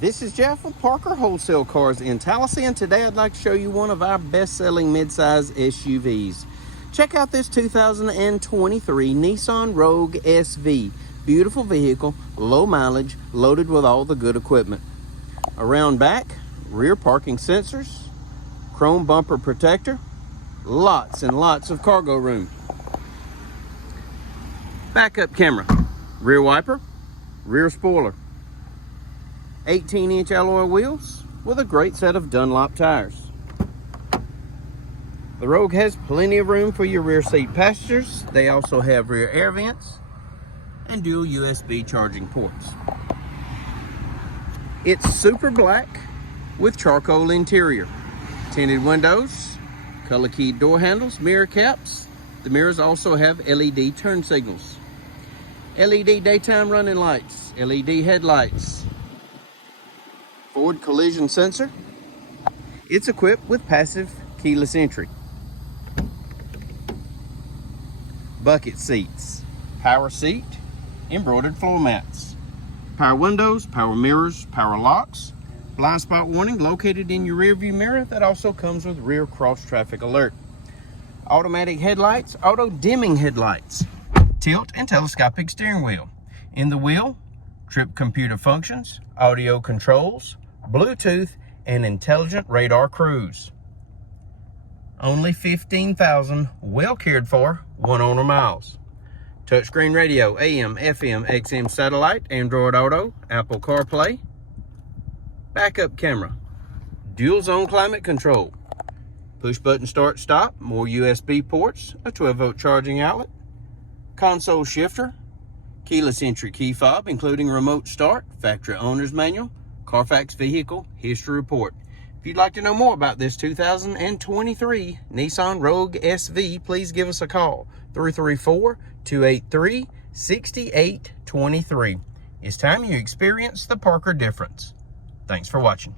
This is Jeff with Parker Wholesale Cars in Tallassee, and today I'd like to show you one of our best-selling midsize SUVs. Check out this 2023 Nissan Rogue SV. Beautiful vehicle, low mileage, loaded with all the good equipment. Around back, rear parking sensors, chrome bumper protector, lots and lots of cargo room. Backup camera, rear wiper, rear spoiler. 18-inch alloy wheels with a great set of Dunlop tires. The Rogue has plenty of room for your rear seat passengers. They also have rear air vents and dual USB charging ports. It's super black with charcoal interior, tinted windows, color keyed door handles, mirror caps. The mirrors also have LED turn signals, LED daytime running lights, LED headlights, forward collision sensor. It's equipped with passive keyless entry, bucket seats, power seat, embroidered floor mats, power windows, power mirrors, power locks, blind spot warning located in your rear view mirror that also comes with rear cross traffic alert, automatic headlights, auto dimming headlights, tilt and telescopic steering wheel. In the wheel, trip computer functions, audio controls, Bluetooth, and intelligent radar cruise. Only 15,000 well cared for, one owner miles. Touchscreen radio, AM, FM, XM satellite, Android Auto, Apple CarPlay. Backup camera, dual zone climate control, push button start stop, more USB ports, a 12-volt charging outlet, console shifter, keyless entry key fob including remote start, factory owner's manual, Carfax vehicle history report. If you'd like to know more about this 2023 Nissan Rogue SV, please give us a call, 334-283-6823. It's time you experience the Parker difference. Thanks for watching.